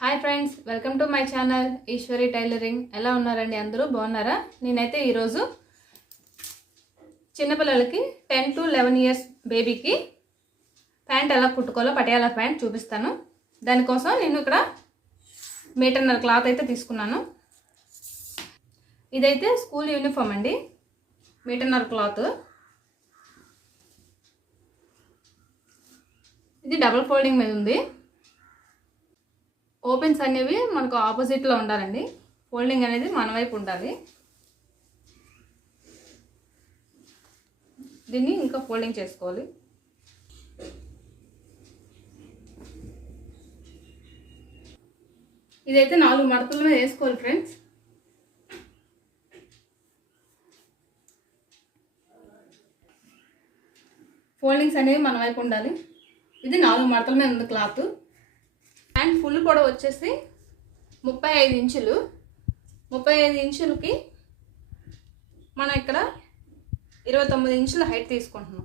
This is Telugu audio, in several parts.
Hi friends, welcome to my channel Eshwari tailoring. ఎలా ఉన్నారండి? అందరూ బాగున్నారా? నేనైతే ఈరోజు చిన్నపిల్లలకి 10 to 11 ఇయర్స్ బేబీకి ప్యాంట్ ఎలా కుట్టుకోవాలో పటియాలా ప్యాంట్ చూపిస్తాను. దానికోసం నేను ఇక్కడ 1.5 మీటర్ క్లాత్ అయితే తీసుకున్నాను. ఇదైతే స్కూల్ యూనిఫామ్ అండి. 1.5 మీటర్ క్లాత్. ఇది డబుల్ ఫోల్డింగ్ మీద ఉంది. ఓపెన్స్ అనేవి మనకు ఆపోజిట్లో ఉండాలండి. ఫోల్డింగ్ అనేది మన వైపు ఉండాలి. దీన్ని ఇంకా ఫోల్డింగ్ చేసుకోవాలి. ఇదైతే 4 మడతల మీద వేసుకోవాలి ఫ్రెండ్స్. ఫోల్డింగ్స్ అనేవి మన వైపు ఉండాలి. ఇది 4 మడతల మీద ఉంది క్లాత్. ప్యాంట్ ఫుల్ పొడవు వచ్చేసి 35 ఇంచులు. 35 ఇంచులకి మనం ఇక్కడ 29 ఇంచుల హైట్ తీసుకుంటున్నాం.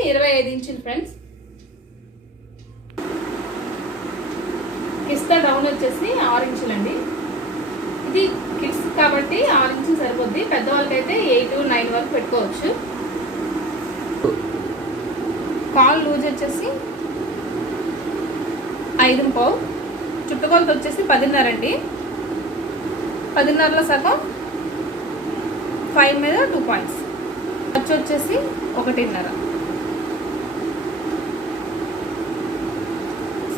25 ఇంచులు ఫ్రెండ్స్. కిస్తా డౌన్ వచ్చేసి 6 ఇంచులండి. ఇది కిడ్స్ కాబట్టి 6 ఇంచులు సరిపోద్ది. పెద్దవాళ్ళకైతే 8, 9 వరకు పెట్టుకోవచ్చు. కాల్ లూజ్ వచ్చేసి 5.5. చుట్టుకొలత వచ్చేసి 10.5 అండి. 10.5లో సగం 5 మీద 2 పాయింట్స్. ఖర్చు వచ్చేసి 1.5.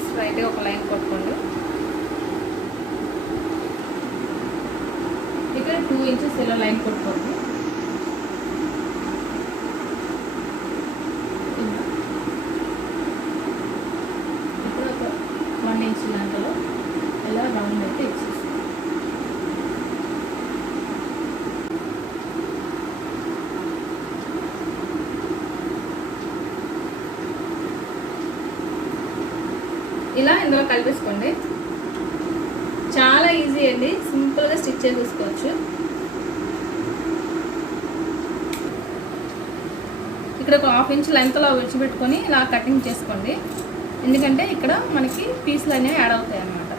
స్ట్రైట్గా ఒక లైన్ కొట్టుకోండి. ఇక్కడ 2 ఇంచెస్ ఇలా లైన్ కొట్టుకోండి. దాంట్లో ఇలా రౌండ్ అయితే ఇచ్చేసి ఇలా ఇందులో కలిపేసుకోండి. చాలా ఈజీ అండి. సింపుల్గా స్టిచ్ చేసేసుకోవచ్చు. ఇక్కడ ఒక 1/2 ఇంచ్ లెంత్లో విడిచిపెట్టుకొని ఇలా కటింగ్ చేసుకోండి. ఎందుకంటే ఇక్కడ మనకి పీసులు అనేవి యాడ్ అవుతాయి అన్నమాట.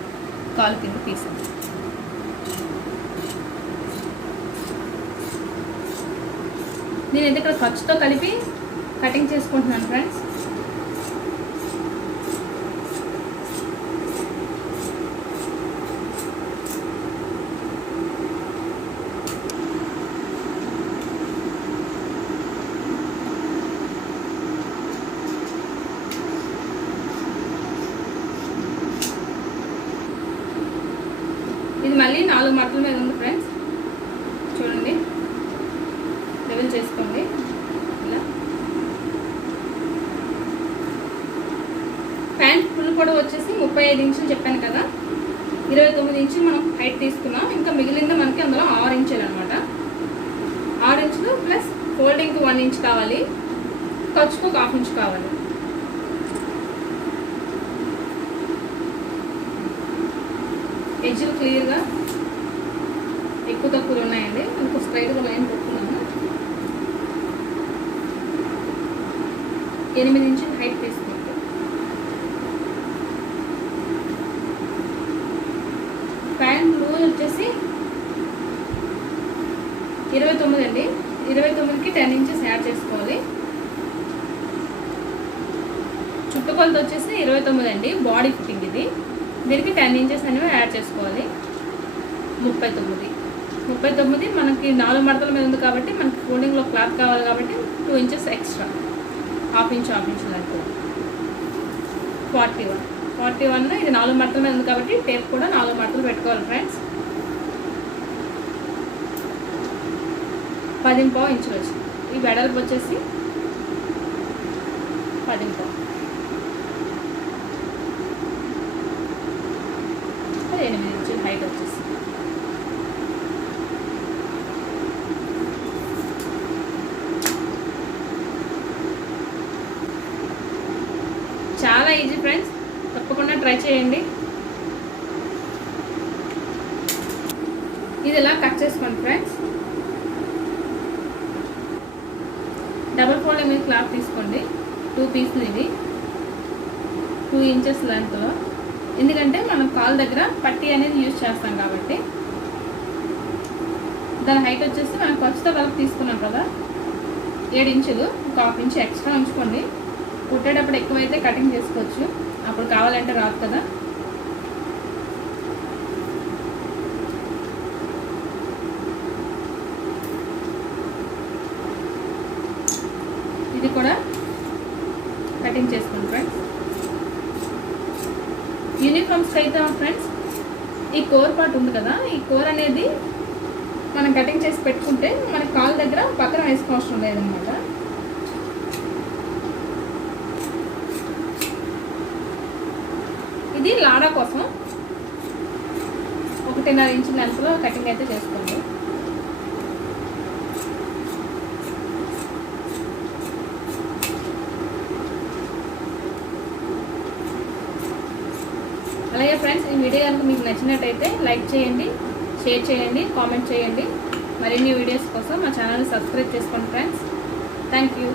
కాలు కింద పీసులు. నేనైతే ఇక్కడ ఖర్చుతో కలిపి కటింగ్ చేసుకుంటున్నాను ఫ్రెండ్స్. ఇది మళ్ళీ 4 మడతల మీద ఉంది ఫ్రెండ్స్. చూడండి, లెవెల్ చేసుకోండి. ఇలా ప్యాంట్ ఫుల్ పొడవు వచ్చేసి 35 ఇంచులు చెప్పాను కదా. 29 ఇంచులు మనం హైట్ తీసుకున్నాం. ఇంకా మిగిలింది మనకి అందులో 6 ఇంచులు అనమాట. 6 ఇంచులు ప్లస్ ఫోల్డింగ్కి 1 ఇంచ్ కావాలి. ఖర్చుకు 1/2 ఇంచ్ కావాలి. ఎడ్జ్లు క్లియర్గా ఎక్కువ తక్కువలు ఉన్నాయండి. అందుకు స్ట్రైట్గా లైన్ పెట్టుకున్నాను. 8 ఇంచులు హైట్ తీసుకుంటాం. ప్యాంట్ లూజ్ వచ్చేసి 29 అండి. 29కి 10 ఇంచెస్ యాడ్ చేసుకోవాలి. చుట్టుకొలత వచ్చేసి 29 అండి. బాడీ ఫిట్టింగ్ ఇది. దీనికి 10 ఇంచెస్ అనేవి యాడ్ చేసుకోవాలి. 39 మనకి 4 మడతల మీద ఉంది కాబట్టి మనకి ఫోల్డింగ్లో క్లాత్ కావాలి కాబట్టి 2 ఇంచెస్ ఎక్స్ట్రా. 1/2 ఇంచ్ అనుకో. 41 ఇది 4 మడతల మీద ఉంది కాబట్టి టేప్ కూడా 4 మడతలు పెట్టుకోవాలి ఫ్రెండ్స్. 10.5 ఇంచులు వచ్చింది. ఈ వెడల్పు వచ్చేసి 10.5. 8 ఇంచులు హైట్ వచ్చేసి. చాలా ఈజీ ఫ్రెండ్స్, తప్పకుండా ట్రై చేయండి. ఇది ఇలా కట్ చేసుకోండి ఫ్రెండ్స్. డబుల్ ఫోల్డింగ్ మీద క్లాత్ తీసుకోండి. 2 పీసులు ఇవి 2 ఇంచెస్ లెంత్లో ఎందుకంటే మనం కాల్ దగ్గర పట్టీ అనేది యూజ్ చేస్తాం కాబట్టి. దాని హైట్ వచ్చేసి మనం ఖర్చుతో కలిపి తీసుకున్నాం కదా 7 ఇంచులు, ఒక ½ ఇంచు ఎక్స్ట్రా ఉంచుకోండి. కుట్టేటప్పుడు ఎక్కువైతే కటింగ్ చేసుకోవచ్చు, అప్పుడు కావాలంటే రాదు కదా. ఇది కూడా కటింగ్ చేసుకోండి ఫ్రెండ్స్. యూనిఫామ్స్కి అయితే ఫ్రెండ్స్ ఈ కోర్ పార్ట్ ఉంది కదా, ఈ కోర్ అనేది మనం కటింగ్ చేసి పెట్టుకుంటే మన కాల్ దగ్గర పక్కన వేసుకోవడం లేదనమాట. ఇది లాడా కోసం 1.5 ఇంచు లెంత్లో కటింగ్ అయితే చేసుకోండి. అలాగే ఫ్రెండ్స్, ఈ వీడియో కనుక మీకు నచ్చినట్టయితే లైక్ చేయండి, షేర్ చేయండి, కామెంట్ చేయండి. మరిన్ని వీడియోస్ కోసం మా ఛానల్ని సబ్స్క్రైబ్ చేసుకోండి ఫ్రెండ్స్. Thank you.